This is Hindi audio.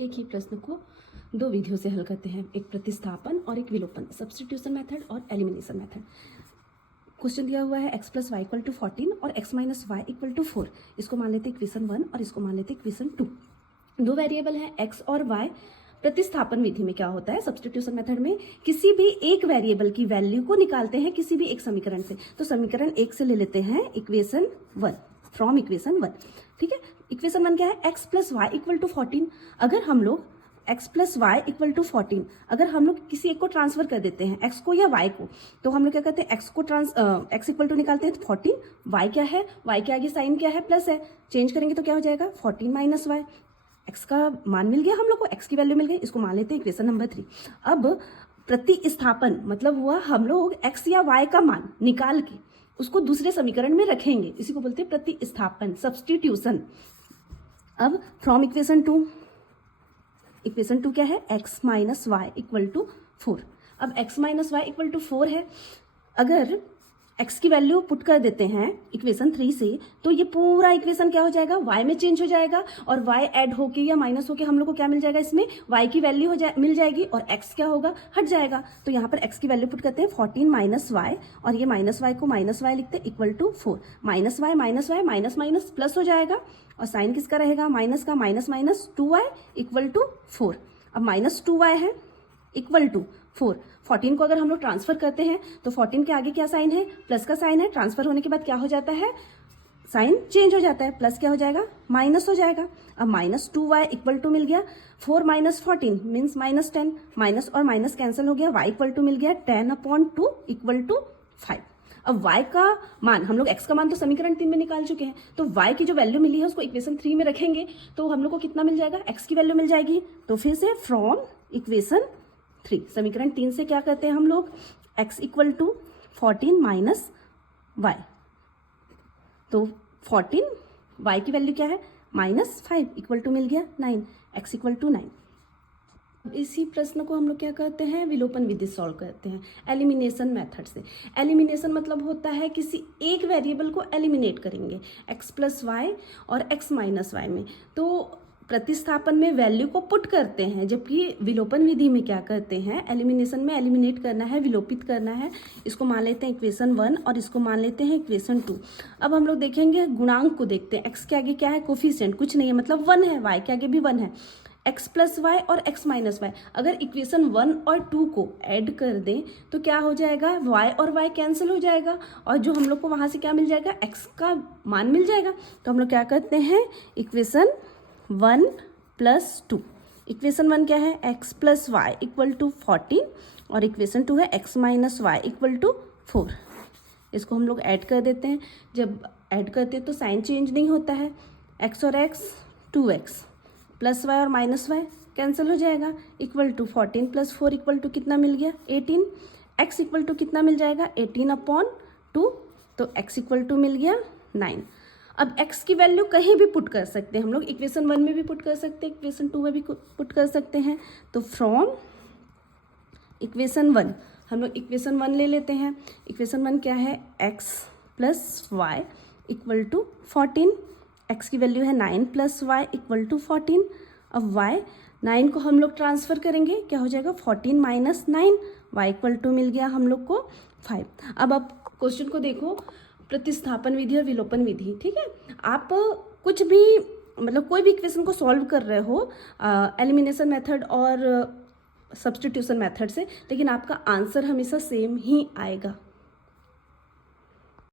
एक ही प्रश्न को दो विधियों से हल करते हैं, एक प्रतिस्थापन और एक विलोपन, सब्स्टिट्यूशन मेथड और एलिमिनेशन मेथड। क्वेश्चन दिया हुआ है x plus y equal to 14 और x minus y equal to 4। इसको मान लेते हैं इक्वेशन 1 और इसको मान लेते हैं इक्वेशन 2। दो वेरिएबल है x और y। प्रतिस्थापन विधि में क्या होता है, सब्स्टिट्यूशन मेथड में किसी भी एक वेरिएबल की वैल्यू को निकालते हैं किसी भी एक समीकरण से। तो समीकरण 1 से ले लेते हैं इक्वेशन 1 फ्रॉम इक्वेशन 1। ठीक है, इक्वेशन 1 क्या है, x plus y equal to 14। अगर हम लोग x plus y equal to 14 अगर हम लोग किसी एक को ट्रांसफर कर देते हैं, x को या y को, तो हम लोग क्या करते हैं, x इक्वल टू निकालते हैं 14, y क्या है, y के आगे साइन क्या है, प्लस है, चेंज करेंगे तो क्या हो जाएगा 14 माइनस वाई। x का मान मिल गया हम लोग को, x की वैल्यू मिल गई, इसको मान लेते हैं इक्वेशन नंबर 3। अब प्रतिस्थापन मतलब हुआ हम लोग x या y का मान निकाल के उसको दूसरे समीकरण में रखेंगे, इसी को बोलते हैं प्रतिस्थापन, सब्स्टिट्यूशन। अब फ्रॉम इक्वेशन 2, इक्वेशन 2 क्या है, x minus y equal to 4। अब x minus y equal to 4 है, अगर x की वैल्यू पुट कर देते हैं इक्वेशन 3 से, तो ये पूरा इक्वेशन क्या हो जाएगा, y में चेंज हो जाएगा, और y ऐड होके या माइनस होके हम लोग को क्या मिल जाएगा, इसमें y की वैल्यू मिल जाएगी और x क्या होगा, हट जाएगा। तो यहाँ पर x की वैल्यू पुट करते हैं 14 माइनस वाई, और ये माइनस वाई को माइनस वाई लिखते हैं equal to 4। Minus y minus minus plus हो जाएगा, और साइन किसका रहेगा, माइनस का, minus minus 2y equal to 4। अब माइनस 2y है इक्वल टू 4। 14 को अगर हम लोग ट्रांसफर करते हैं तो 14 के आगे क्या साइन है, प्लस का साइन है, ट्रांसफर होने के बाद क्या हो जाता है, साइन चेंज हो जाता है, प्लस क्या हो जाएगा, माइनस हो जाएगा। अब माइनस 2y इक्वल टू मिल गया 4 माइनस 14 मीन्स माइनस 10, माइनस और माइनस कैंसिल हो गया, y इक्वल टू मिल गया 10/2 इक्वल टू 5। अब y का मान, हम लोग x का मान तो समीकरण 3 में निकाल चुके हैं, तो y की जो वैल्यू मिली है उसको इक्वेशन 3 में रखेंगे तो हम लोग को कितना मिल जाएगा, x की वैल्यू मिल जाएगी। तो फिर से फ्रॉम इक्वेशन 3, समीकरण 3 से क्या करते हैं हम लोग, x equal to 14 minus y, तो 14 y की वैल्यू क्या है, माइनस 5 इक्वल टू मिल गया 9, x इक्वल टू 9। इसी प्रश्न को हम लोग क्या करते हैं, विलोपन विधि सॉल्व करते हैं, एलिमिनेशन मेथड से। एलिमिनेशन मतलब होता है किसी एक वेरिएबल को एलिमिनेट करेंगे x प्लस वाई और x माइनस वाई में। तो प्रतिस्थापन में वैल्यू को पुट करते हैं, जबकि विलोपन विधि में क्या करते हैं, एलिमिनेशन में एलिमिनेट करना है, विलोपित करना है। इसको मान लेते हैं इक्वेशन 1 और इसको मान लेते हैं इक्वेशन 2। अब हम लोग देखेंगे गुणांक को, देखते हैं x के आगे क्या है, कोफिशिएंट कुछ नहीं है, मतलब 1 है, y के आगे भी 1 है, x प्लस वाई और x माइनस वाई। अगर इक्वेशन 1 और 2 को ऐड कर दें तो क्या हो जाएगा, y और y कैंसिल हो जाएगा, और जो हम लोग को वहां से क्या मिल जाएगा, x का मान मिल जाएगा। तो हम लोग क्या करते हैं, इक्वेशन 1 प्लस 2, इक्वेशन 1 क्या है, x plus y equal to 14, और इक्वेशन 2 है x minus y equal to 4। इसको हम लोग ऐड कर देते हैं, जब ऐड करते हैं तो साइन चेंज नहीं होता है, x और x 2x, प्लस वाई और माइनस वाई कैंसिल हो जाएगा, equal to 14 plus 4 equal to कितना मिल गया 18, x इक्वल टू कितना मिल जाएगा 18/2, तो x इक्वल टू मिल गया 9। अब x की वैल्यू कहीं भी पुट कर सकते हैं हम लोग, इक्वेशन 1 में भी पुट कर सकते हैं, इक्वेशन 2 में भी पुट कर सकते हैं। तो फ्रॉम इक्वेशन 1 हम लोग इक्वेशन 1 ले लेते हैं, इक्वेशन 1 क्या है, x plus y equal to 14, x की वैल्यू है 9 प्लस वाई इक्वल टू 14। अब y 9 को हम लोग ट्रांसफर करेंगे, क्या हो जाएगा 14 माइनस 9, y इक्वल टू मिल गया हम लोग को 5। अब आप क्वेश्चन को देखो, प्रतिस्थापन विधि और विलोपन विधि। ठीक है, आप कुछ भी मतलब कोई भी इक्वेशन को सॉल्व कर रहे हो एलिमिनेशन मेथड और सब्स्टिट्यूशन मेथड से, लेकिन आपका आंसर हमेशा सेम ही आएगा।